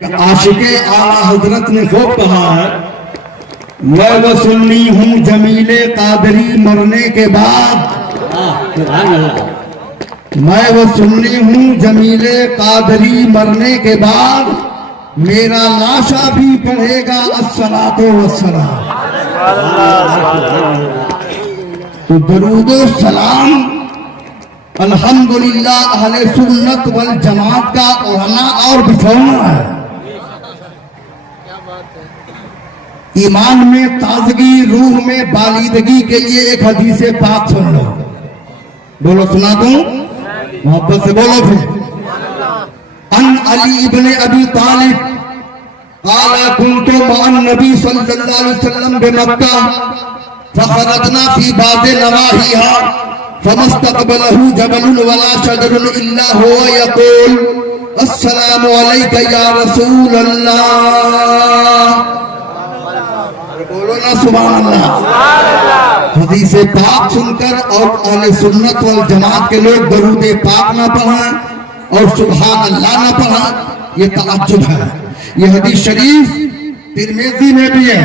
عاشق اعلیٰ حضرت نے خوب کہا ہے، میں وہ سنی ہوں جمیل قادری مرنے کے بعد، میں وہ سنی ہوں جمیل قادری مرنے کے بعد، میرا لاشا بھی پڑھے گا الصلاۃ والسلام۔ تو درود و سلام الحمدللہ اہل سنت والجماعت کا اڑنا اور بچھونا ہے۔ ایمان میں تازگی، روح میں بالیدگی کے لیے ایک حدیث پاک سن لو، بولو سنا دوں، محبت سے بولو پھر۔ ان علی ابن ابی طالب قال كنت مع النبي صلى الله عليه وسلم بمكة فخرجنا في بعض نواحيها فما استقبله جبل ولا شجر إلا هو يقول السلام عليك يا رسول الله، بولو نا سبحان اللہ۔ حدیث پاک سن کر اور اہل سنت والجماعت کے لوگ درود پاک نہ پڑھیں اور سبحان اللہ نہ پڑھیں، یہ تعجب ہے۔ یہ حدیث شریف ترمذی میں بھی ہے،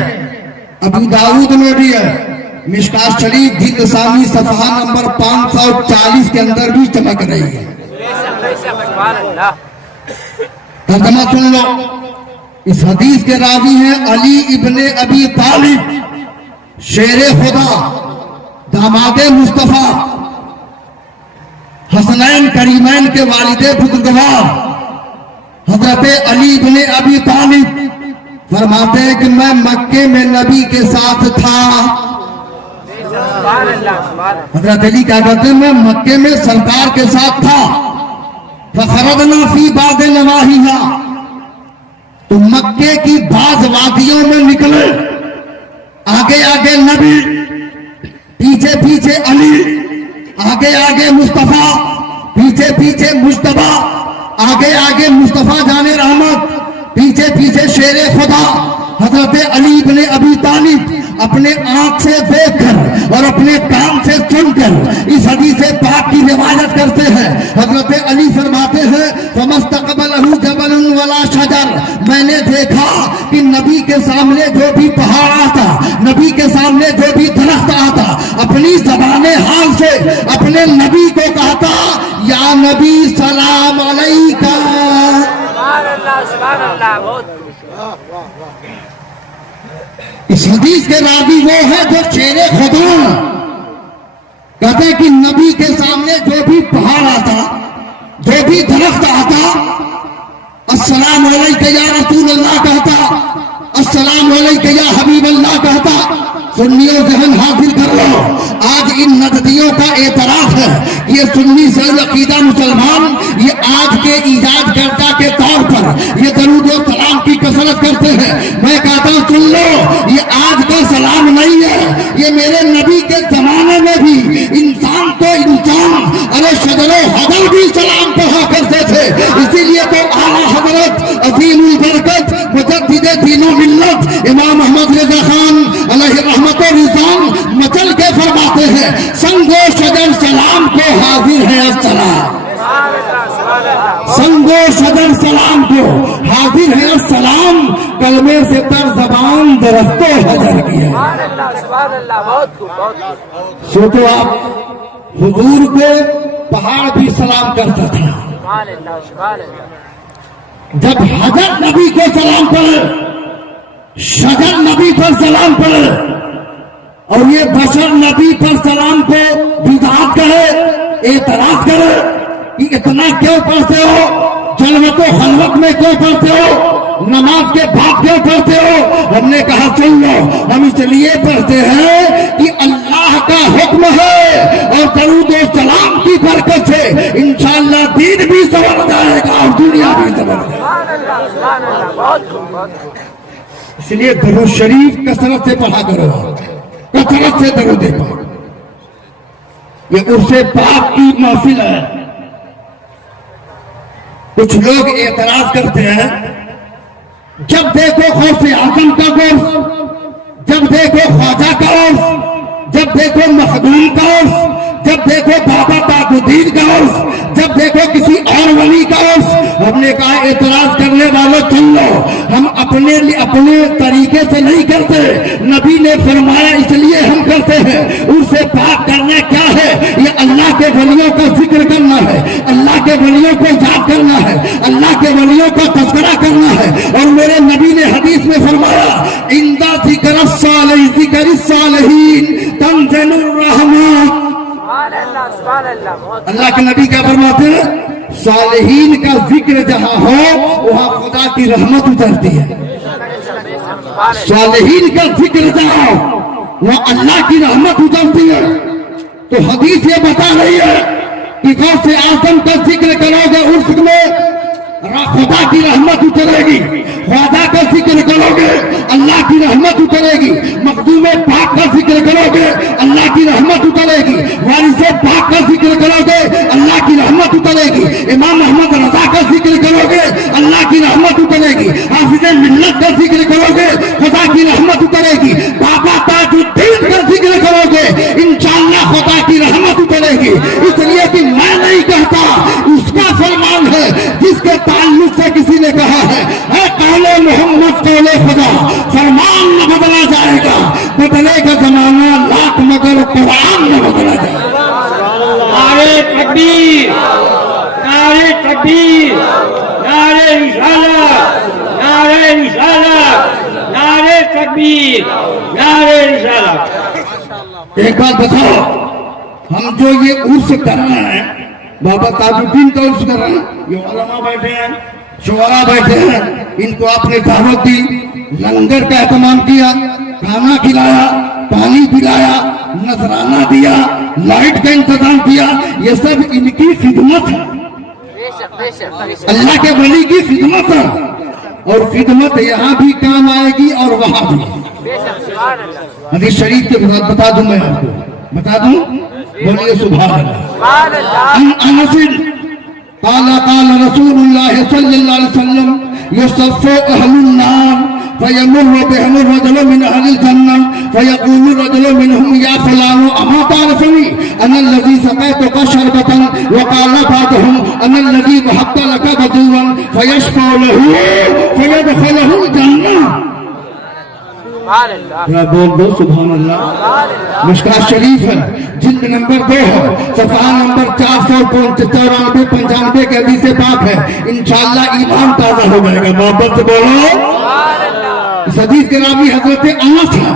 ابو داؤد میں بھی ہے، مشکات شریف جلد ثانی صفحہ نمبر 540 کے اندر بھی چمک رہی ہے۔ ترجمہ سن لو، اس حدیث کے راوی ہیں علی ابن ابی طالب، شیر خدا، داماد مصطفیٰ، حسنین کریمین کے والد بزرگوار حضرت علی ابن ابی طالب فرماتے ہیں کہ میں مکے میں نبی کے ساتھ تھا۔ حضرت علی کیا کہتے ہیں، میں مکے میں سرکار کے ساتھ تھا۔ فخرجنا فی بعض نواحیہا، تو مکے کی بعض وادیوں میں نکلے، آگے آگے نبی، پیچھے پیچھے علی، آگے آگے مصطفیٰ، پیچھے پیچھے مجتبیٰ، آگے آگے مصطفیٰ جان رحمت، پیچھے پیچھے شیر خدا حضرت علی بن ابی طالب اپنے آنکھ سے دیکھ کر اور اپنے کان سے سن کر اس حدیث پاک کی روایت کرتے ہیں۔ حضرت علی فرماتے ہیں فَمَسْتَقْبَلَهُ جَبَلٌ وَلَا شَجَرٌ، میں نے دیکھا کہ نبی کے سامنے جو بھی پہاڑ آتا، نبی کے سامنے جو بھی درخت آتا، اپنی زبان حال سے اپنے نبی کو کہتا یا نبی سلام علیکہ۔ اس حدیث کے راوی وہ ہے جو شیر خدا کہتے ہیں کہ نبی کے سامنے جو بھی پہاڑ آتا، جو بھی درخت آتا، السلام علیکہ یا رسول اللہ کہتا، السلام علیکہ یا حبیب اللہ کہتا۔ سنیوں ذہن حاضر کر لو، آج ان نجدیوں کا اعتراف ہے، یہ سنی سے عقیدہ مسلمان یہ آج کے ایجاد کرتا کے طور پر یہ درود و سلام کی کثرت کرتے ہیں۔ میں کہتا ہوں سن لو، یہ آج کا سلام نہیں ہے، یہ میرے نبی کے زمانے میں بھی انسان تو انسان، ارے شجر و حجر بھی سلام پڑھا کرتے تھے۔ اسی لیے تو اعلیٰ حضرت عظیم البرکت مجدد دین و ملت امام احمد رضا خان علیہ رحمت و رضوان مچل کے فرماتے ہیں سنگ و شجر سلام کو حاضر ہے السلام، سنگ و شجر سلام کو حاضر ہے السلام، کلمے سے تر زبان درخت و حجر کی ہے۔ سوچو آپ، حضور کو پہاڑ بھی سلام کرتا تھا، جب حجر نبی کو سلام پڑھے، شجر نبی پر سلام پڑھے، اور یہ بشر نبی پر سلام کو بدعت کرے، اعتراض کرے کہ اتنا کیوں پڑھتے ہو، جلوت و خلوت میں کیوں پڑھتے ہو، نماز کے بعد کیوں پڑھتے ہو؟ ہم نے کہا سن لو، ہم اس لیے پڑھتے ہیں کہ اللہ کا حکم ہے اور درود و سلام کی برکت سے انشاءاللہ دین بھی سنور جائے گا اور دنیا بھی سنور جائے گا۔ اس لیے درود شریف کثرت سے پڑھا کرو، کثرت سے درود پاک۔ یہ عرس پاک کی محفل ہے۔ کچھ لوگ اعتراض کرتے ہیں، جب دیکھو غوث اعظم کا عرس، جب دیکھو خواجہ کا عرس، جب دیکھو مخدوم کا عرس، جب دیکھو بابا تاجالدین کا عرس، جب دیکھو کسی اور ولی کا عرس، ہم نے کہا اعتراض کرنے والوں چل لو، ہم اپنے طریقے سے نہیں کرتے، نبی نے فرمایا اس لیے ہم کرتے ہیں۔ عرس پاک کرنا کیا ہے؟ یہ اللہ کے ولیوں کا ذکر کرنا ہے، اللہ کے ولیوں کو یاد کرنا ہے، اللہ کے ولیوں کا تذکرہ کرنا ہے۔ اور میرے نبی نے حدیث میں فرمایا عند ذکر الصالحین تنزل الرحمت۔ اللہ کے نبی کیا فرماتے ہیں؟ صالحین کا ذکر جہاں ہو وہاں خدا کی رحمت اترتی ہے۔ صالحین کا ذکر جہاں ہو وہاں اللہ کی رحمت اترتی ہے۔ تو حدیث یہ بتا رہی ہے کہ غوث اعظم کا ذکر کرو گے عرس میں خدا کی رحمت اترے گی، خدا کا ذکر کرو گے اللہ کی رحمت اترے گی، مخدوم پاک کا ذکر کرو گے اللہ کی رحمت اترے گی، وارث پاک کا ذکر کرو گے اللہ کی رحمت اترے گی، امام محمد رضا کا ذکر کرو گے اللہ کی رحمت اترے گی، حافظ ملت کا ذکر کرو گے خدا کی رحمت اترے گی، بابا تاجالدین کا ذکر کرو گے انشاءاللہ خدا کی رحمت اترے گی۔ اس لیے کہ میں نہیں کہتا، اس کا فرمان ہے جس کے تعلق سے کسی نے کہا ہے اے قول محمد قول خدا، فرمان نہ بدلا جائے گا، بدلے گا زمانہ لاکھ مگر قرآن نہ بدلا جائے گا۔ نعرے تکبیر، نعرے تکبیر، نعرے رسالت، نعرے رسالت، نعرے تکبیر، نعرے رسالت۔ ایک بات بتاؤ، ہم جو یہ عرس کر رہے ہیں بابا تاجالدین کا عرس کر رہے ہیں، یہ علماء بیٹھے ہیں، شعراء بیٹھے ہیں، ان کو آپ نے دعوت دی، لنگر کا اہتمام کیا، کھانا کھلایا، پانی پلایا، نذرانہ دیا، لائٹ کا انتظام کیا، یہ سب ان کی خدمت ہے، اللہ کے ولی کی خدمت ہے۔ اور خدمت یہاں بھی کام آئے گی اور وہاں بھی۔ حدیث شریف کے بات بتا دوں، میں آپ کو بتا دوں، بولیے سبحان اللہ۔ عن انس قال قال رسول اللہ صلی اللہ علیہ وسلم یصف اہل النار فیمر بهم الرجل من اہل الجنہ فیقول الرجل منهم یا فلان اما تعرفنی انا الذی سقیتک شربتا وقال بعضهم انا الذی وهبت لك بدوا فیشفع له فیدخله الجنہ۔ بول دو سبحان اللہ۔ مشکات شریف ہے، جلد نمبر 2 ہے، صفحہ نمبر 494-95 کے حدیث پاک ہے، انشاءاللہ ایمان تازہ ہو جائے گا۔ محبت سے بولو۔ اس حدیث کے راوی حضرت انس ہے،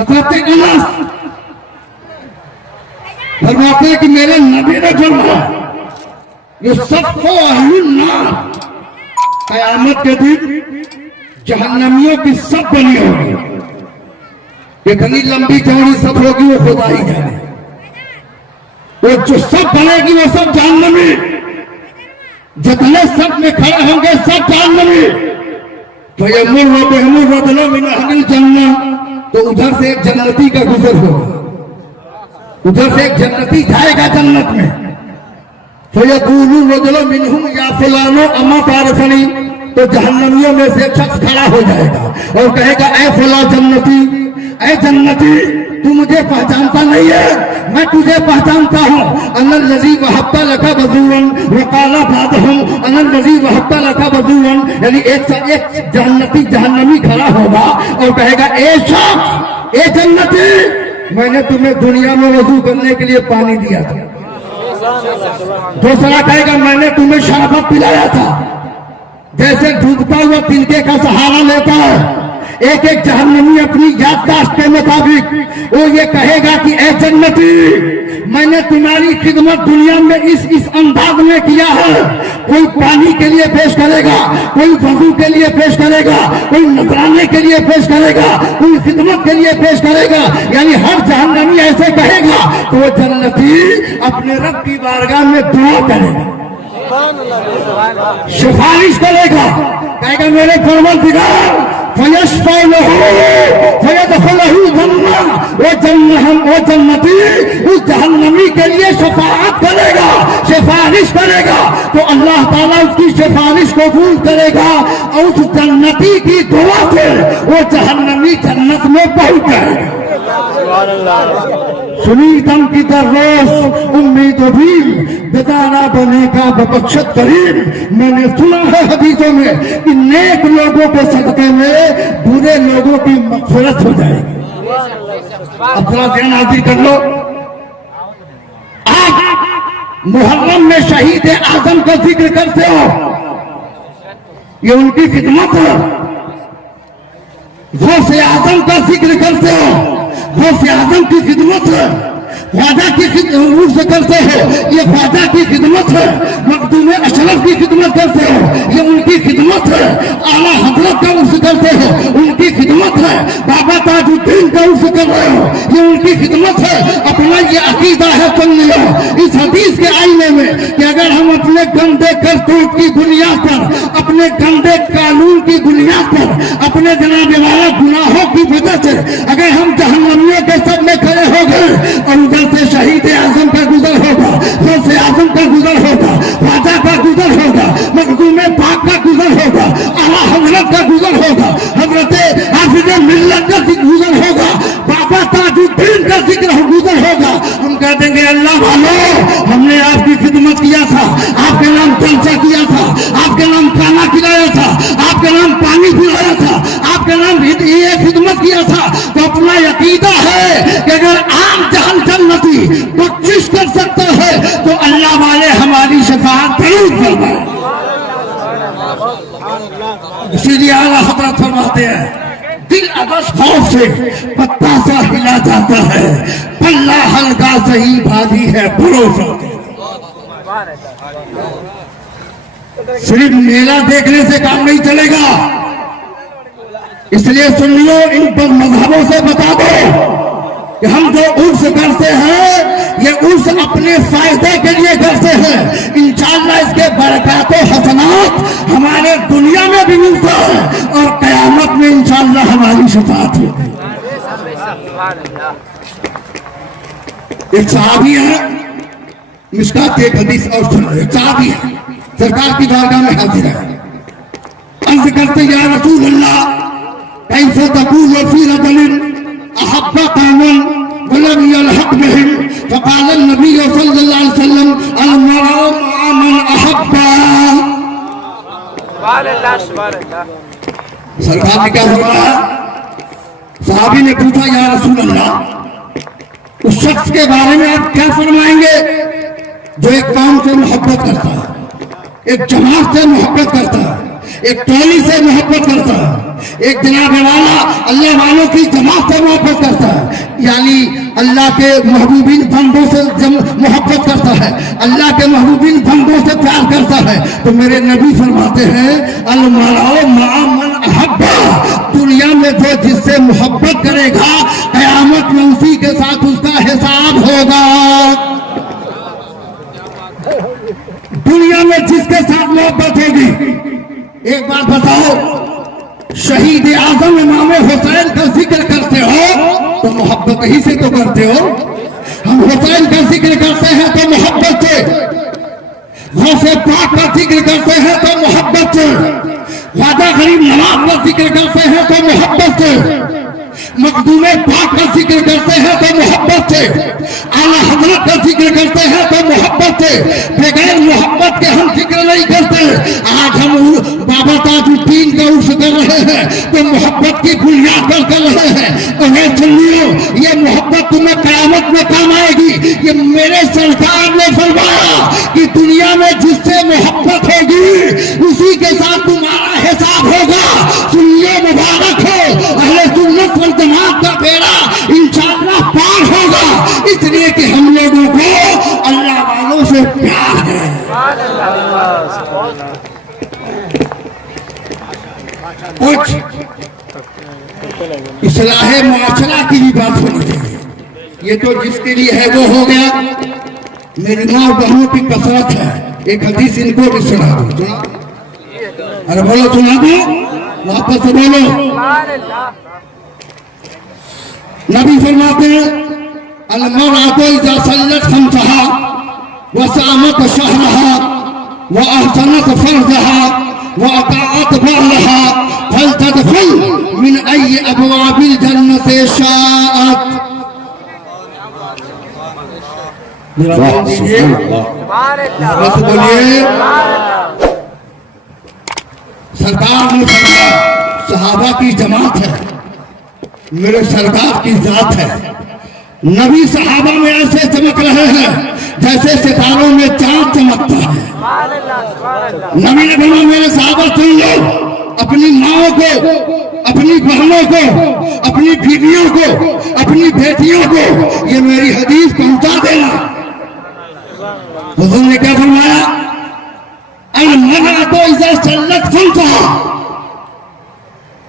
حضرت انس فرماتے ہیں کہ میرے نبی نے فرمایا یہ سب کو اہل النار، قیامت کے دن جہنمیوں کی سب بنی ہوگی، اتنی لمبی چوڑی سب ہوگی وہ خدا ہی جانے، وہ جو سب بنے گی وہ سب جہنمی، جتنے سب میں کھڑے ہوں گے سب جہنمی۔ فَيَمُرُّ بِهِمُ الرَّجُلُ مِنْ أَهْلِ الْجَنَّةِ، تو ادھر سے ایک جنتی کا گزر ہوگا، ادھر سے ایک جنتی جائے گا جنت میں، فَيَقُولُ الرَّجُلُ مِنْهُمْ يَا فُلَانُ أَمَا تَعْرِفُنِي، تو جہنمیوں میں سے ایک شخص کھڑا ہو جائے گا اور کہے گا اے فلاں جنتی، اے جنتی تو مجھے پہچانتا نہیں ہے، میں تجھے پہچانتا ہوں۔ انا الذی وهبت لك بدوا وقال بعضهم انا الذی وهبت لك بدوا، یعنی ایک جنتی جہنمی کھڑا ہوگا اور کہے گا اے شخص، اے جنتی، میں نے تمہیں دنیا میں وضو کرنے کے لیے پانی دیا تھا۔ دوسرا کہے گا میں نے تمہیں شربت پلایا تھا، جیسے ڈوبتا ہوا تنکے کا سہارا لیتا ہے۔ ایک ایک جہنمی اپنی یادداشت کے مطابق وہ یہ کہے گا کہ اے جنتی، میں نے تمہاری خدمت دنیا میں اس انداز میں کیا ہے، کوئی پانی کے لیے پیش کرے گا، کوئی وضو کے لیے پیش کرے گا، کوئی نذرانے کے لیے پیش کرے گا، کوئی خدمت کے لیے پیش کرے گا، یعنی ہر جہنمی ایسے کہے گا تو وہ جنتی اپنے رب کی بارگاہ میں دعا کرے گا، سفارش کرے گا، کہے گا میرے پروردگار فیشفع لہ فیدخلہ الجنہ، وہ جنتی اس جہنمی کے لیے شفاعت کرے گا، سفارش کرے گا، تو اللہ تعالیٰ اس کی سفارش قبول کرے گا اور اس جنتی کی دعا سے وہ جہنمی جنت میں پہنچ جائے گا۔ सुनी दम की दर्रोस उम्मीद भी बेदाना बने का बबख्शत करीम। मैंने सुना है हदीसों में कि नेक लोगों के सदक़े में बुरे लोगों की मग़फ़िरत हो जाएगी। अब थोड़ा ध्यान हाजिर कर लो। आप मुहर्रम में शहीद आज़म का जिक्र करते हो, ये उनकी खिदमत है। गौसे आज़म का जिक्र करते हो, गौसे आज़म की खिदमत है। ख्वाजा की खिदमत से करते हो, ये ख्वाजा की खिदमत है। मखदूम अशरफ की खिदमत करते हो, ये उनकी खिदमत है। आला हजरत का उर्स करते हो, उनकी खिदमत है। बाबा ताजुद्दीन का उर्स कर रहे हो, ये उनकी खिदमत है। अपना ये अकीदा है, सुन लियो इस हदीस के आईने में कि अगर हम अपने गंदे करतूत की बुनियाद पर, अपने गंदे कानून की बुनियाद पर, अपने जनाबे वाला गुनाहों की वजह से अगर हम जहन्नमियों के सब में खड़े हो गए और उधर से शहीद आज़म का गुजर होगा, गौसे आज़म का गुजर होगा, ख्वाजा का गुजर होगा, मखदूम पाक का गुजर होगा, आला हजरत का गुजर होगा, हजरत हाफिज मिल्लत का गुजर होगा, बाबा ताजुद्दीन का जिक्र गुजर होगा, हम कह देंगे अल्लाह वालों, हमने आपकी खिदमत किया था, आपके नाम जलसा किया था, आपके नाम खाना खिलाया था, आपके नाम पानी पिलाया था, आपके नाम ये खिदमत किया था। तो अपना अकीदा है कि अगर आम जहन जन्नती बख्शिश कर सकता है तो अल्लाह वाले हमारी शफाअत जरूर फरमाए। इसीलिए आला हज़रत फरमाते हैं, दिल अगस खौफ से पत्ता सा हिला जाता है, पल्ला हल्का सही भारी है भरोसा। सिर्फ मेला देखने से काम नहीं चलेगा, इसलिए सुन लियो, इन पर मजहबों से बता दो कि हम जो उर्स करते हैं ये उर्स अपने फायदे के लिए करते हैं। इंशाअल्लाह इसके बरकत और हसनात हमारे दुनिया में भी मिलता है और कयामत में इंशाअल्लाह हमारी शफाअत होगी। एक सहाबी है, मिशकात एक हदीस और सुनो। एक सहाबी है, सरकार की बारगाह में हाजिर है, अर्ज करते या रसूल अल्लाह कैसे तकून फी रजलिन अहब्बा कौमन वलम यलहक बिहिम फक़ाल नबी सल्लल्लाहु अलैहि वसल्लम अल-मर'ु म'a मन अहब्बा। सरकार ने क्या फरमाया? सहाबी ने पूछा या रसूल अल्लाह, उस शख्स के बारे में आप क्या फरमाएंगे जो एक कौम से मोहब्बत करता है, एक जमात से मोहब्बत करता है, एक टोली से मोहब्बत करता है, एक जनाबे वाला अल्लाह वालों की जमात से मोहब्बत करता है, यानी अल्लाह के महबूबीन बंदों से मोहब्बत करता है, अल्लाह के महबूबीन बंदों से प्यार करता है। तो मेरे नबी फरमाते हैं अल-मर'ु म'a मन अहब्बा, दुनिया में जो जिससे मोहब्बत करेगा क़यामत में उसी के साथ उसका हिसाब होगा। दुनिया में जिसके साथ मोहब्बत होगी, एक बात बताओ, शहीद आज़म इमाम हुसैन का जिक्र करते हो तो मोहब्बत ही से तो करते हो। हम हुसैन का जिक्र करते हैं तो मोहब्बत से, गौसे पाक का जिक्र करते हैं तो मोहब्बत से, ख्वाजा गरीब नवाज का जिक्र करते हैं तो मोहब्बत से, मखदूम पाक का जिक्र करते हैं तो मोहब्बत से, आला हजरत का जिक्र करते हैं तो मोहब्बत से। बगैर मोहब्बत के हम जिक्र नहीं करते। आज हम बाबा ताजुद्दीन का उर्स कर रहे हैं तो मोहब्बत की बुनियाद पर कर रहे हैं। तो मैं सुन लियो, ये मोहब्बत तुम्हें क़यामत में काम आएगी। ये मेरे सरकार ने फरमाया कि दुनिया में जिससे मोहब्बत होगी उसी के साथ तुम्हारा हिसाब होगा। सुनिए, मुबारक हो, अहले सुन्नत वल जमात का बेड़ा इंशाअल्लाह पार होगा, इसलिए कि हम लोगों को अल्लाह वालों से प्यार है। कुछ इस्लाहे मुआशरा की भी बात होनी चाहिए। ये तो जिसके लिए है वो हो गया। मेरी माँ बहनों की कसरत है, एक हदीस इनको भी सुना दो। सुना? अरे बोलो, सुना दो, वापस से बोलो। नबी फरमाते हैं अल-मर'ु इज़ा सल्लत खम्सहा व सामत शहरहा व अहसनत फर्जहा व अताअत बअलहा फलतदखुल मिन अय्यि अबवाबिल जन्नति शाअत। जरा बोल दीजिए, बस बोलिए। सरकार ने फरमाया सहाबा की जमात है, मेरे सरकार की जात है। नबी सहाबा में ऐसे चमक रहे हैं जैसे सितारों में चांद चमकता है। नबी ने फरमाया मेरे सहाबा सुन लो, अपनी माओं को, अपनी बहनों को, अपनी बीवियों को, अपनी बेटियों को ये मेरी हदीस पहुंचा देना। हुजूर ने क्या फरमाया, अल-मरअतु इज़ा सल्लत खम्सा,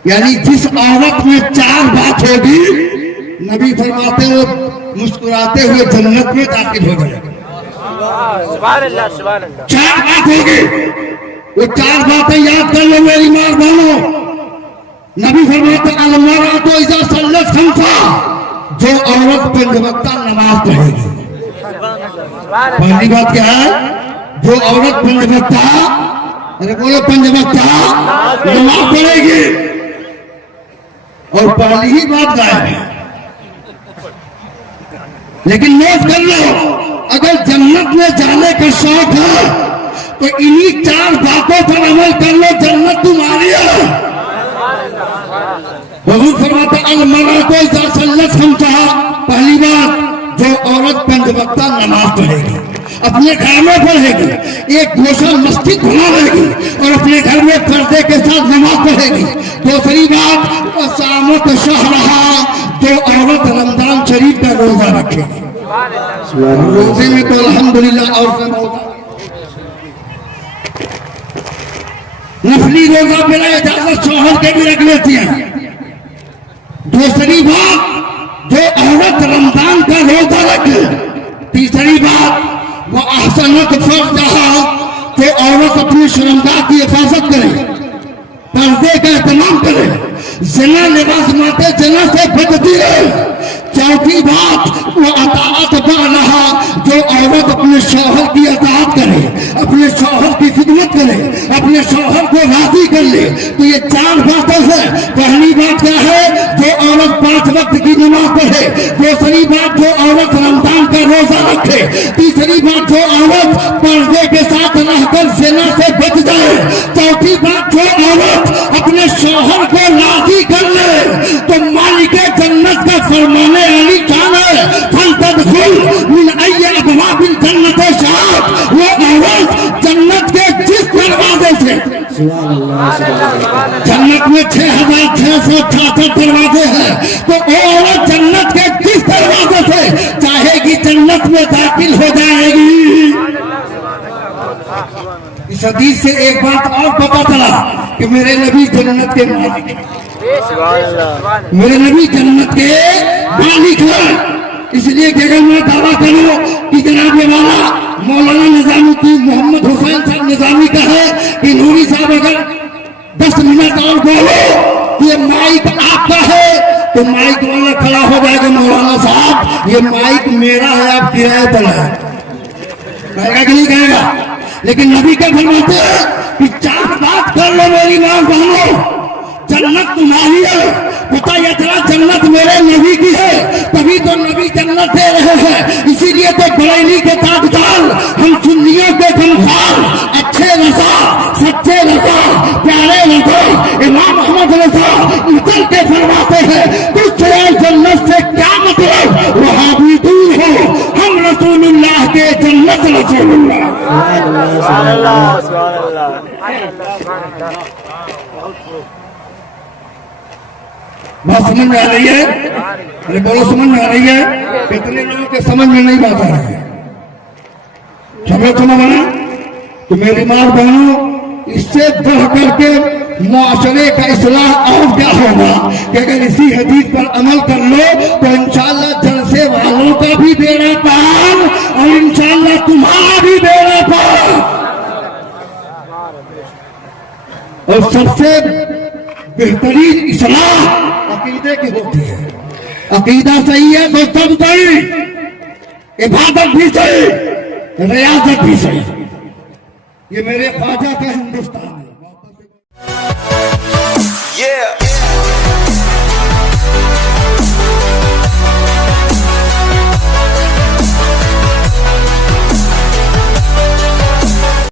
यानी जिस औरत में 4 बात होगी, नबी फरमाते हो मुस्कुराते हुए जन्नत में दाखिल हो जाएगा। 4 बात होगी, वो 4 बातें याद कर लो मेरी माँ बहनों। नबी फरमाते अल-मरअतु इज़ा सल्लत खम्सा, जो औरत 5 वक्त नमाज पढ़ेगी। पहली बात क्या है, जो औरत 5 वक्त, अरे बोलो 5 वक्त नमाज पढ़ेगी। और पहली ही बात गायब है। लेकिन नोट कर लो, अगर जन्नत में जाने का शौक है तो इन्हीं 4 बातों पर अमल कर लो, जन्नत तुम्हारी है। हुजूर फरमाते अल-मरअतु इज़ा सल्लत खम्सा, पहली बात जो औरत 5 वक्त नमाज पढ़ेगी, अपने घर में पढ़ेगी, एक गोशा मस्जिद बना लेगी और अपने घर में पर्दे के साथ नमाज पढ़ेगी। दूसरी बात सामत शहरहा, जो औरत रमजान शरीफ का रोजा रखेगी। रोजे में तो अल्हम्दुलिल्लाह और नफली रोजा बिना इजाजत शौहर के भी रख लेती हैं। दूसरी बात जो औरत रमजान का रोजा रखे। तीसरी बात वो अहसनत फर्जहा, जो औरत अपनी शर्मगाह की हिफाजत करे, पर्दे का एहतमाम करे, ज़िना लिबास माते ज़िना से बचती रहे। चौथी बात वो अताअत बालहा, जो औरत अपने शौहर की अताअत करे, अपने शौहर की खिदमत करे, अपने शौहर को राजी कर ले। तो ये 4 बातें हैं। पहली बात क्या है, जो औरत 5 वक्त की नमाज पढ़े। दूसरी बात जो औरत रमजान का रोजा रखे। तीसरी बात जो औरत पर्दे के साथ रहकर ज़िना से बच जाए। चौथी बात जो औरत अपने शौहर को राजी कर ले। तो मालिक जन्नत का फरमाने वाली जान है, फलतदखुल मिन अय्यि अबवाबिल जन्नत शाअत, वो औरत जन्नत के जिस दरवाजे से, जन्नत में 6666 दरवाजे हैं, तो वो औरत जन्नत के जिस दरवाजे से चाहेगी जन्नत में दाखिल हो जाएगी। इस हदीस से एक बात और पता चला कि मेरे नबी जन्नत के मालिक हैं, मेरे नबी जन्नत के मालिक हैं। इसलिए कि अगर मैं दावा करूं कि जनाब वाला मौलाना निजामुद्दीन मोहम्मद हुसैन साहब निजामी का है कि नूरी साहब अगर 10 मिनट और बोलो ये माइक आपका है, तो माइक वाला खड़ा हो जाएगा, मौलाना साहब ये माइक मेरा है, आप किराए पर है, कहेगा कि नहीं कहेगा। लेकिन नबी क्या फरमाते हैं कि 4 बात कर लो मेरी मां बहनों, जन्नत तुम्हारी है। पता यह चला जन्नत मेरे नबी की है, तभी तो नबी जन्नत दे रहे हैं। इसीलिए तो बरेली के ताजदार, हम सुन्नियों के गमखार, अच्छे रजा, सच्चे रजा, प्यारे रजा, इमाम अहमद रजा निकल के फरमाते हैं तुझसे जन्नत से क्या मतलब, वहां भी दूर हो, हम रसूलुल्लाह के जन्नत रसूलुल्लाह। बात समझ में आ रही है? अरे बोलो समझ में आ रही है? कितने लोगों के समझ में नहीं बात आ रही है? समझ बना तो मेरी माँ बहनों, इससे बढ़ करके मुआशरे का इस्लाह और क्या होगा कि अगर इसी हदीस पर अमल कर लो तो इंशाअल्लाह जलसे वालों का भी बेड़ा पार और इंशाअल्लाह तुम्हारा भी बेड़ा पार। और सबसे बेहतरीन इस्लाह अकीदे की होती है। अकीदा सही है तो सब सही, इबादत भी सही, रियाजत भी सही। ये मेरे ख्वाजा का हिंदुस्तान है।